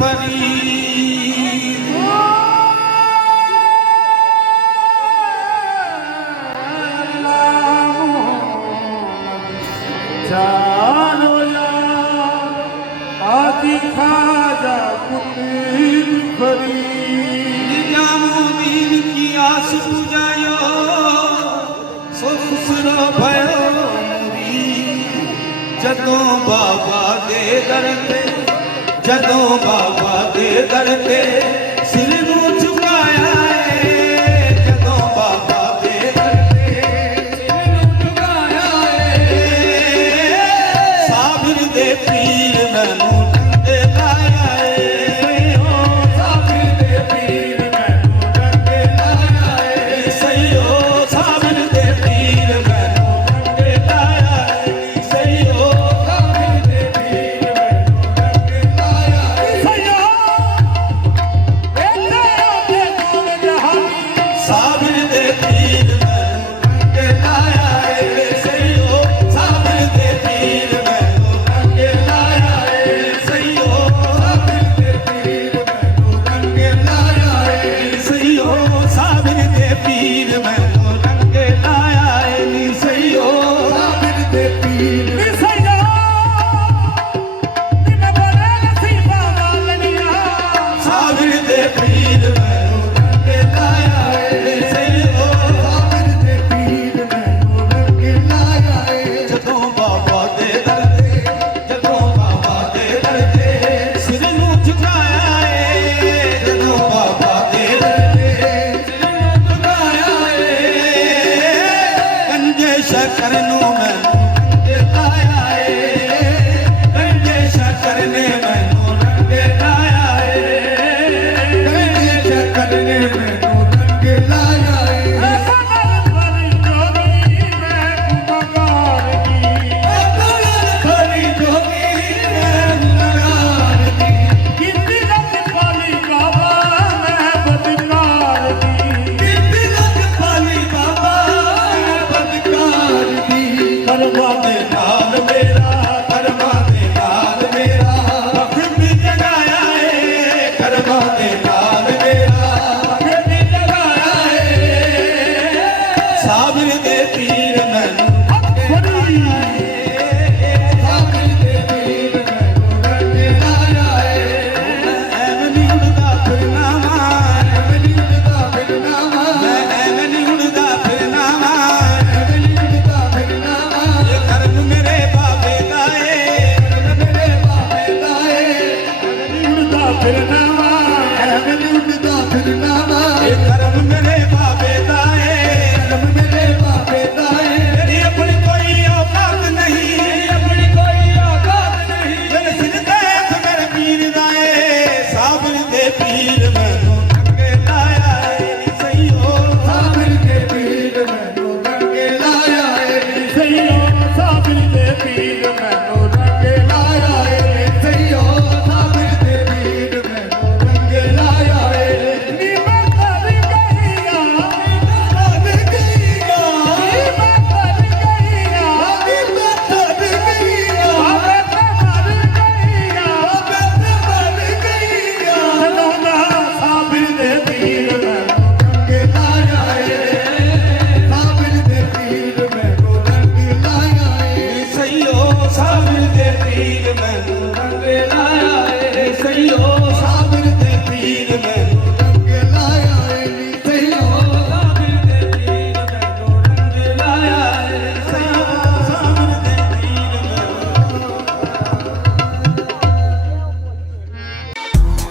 फरीद जानो या आदि खाजा कुतीर फरीद निजामुद्दीन की आस बुझायो सो खुसरो भयो जदों बाबा दे दर ते जदों बाबा दे दर ते सिर नूं झुकाया है जदों बाबा दे दर ते सिर नूं झुकाया है साबिर दे पीर मैनू डंडे लाया है ओ साबिर दे पीर मैनू डंडे लाया है सही ओ साबिर दे पीर मैनू डंडे लाया है सही ओ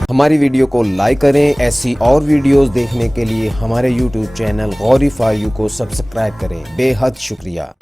हमारी वीडियो को लाइक करें। ऐसी और वीडियोस देखने के लिए हमारे YouTube channel Gauri for you को सब्सक्राइब करें। बेहद शुक्रिया।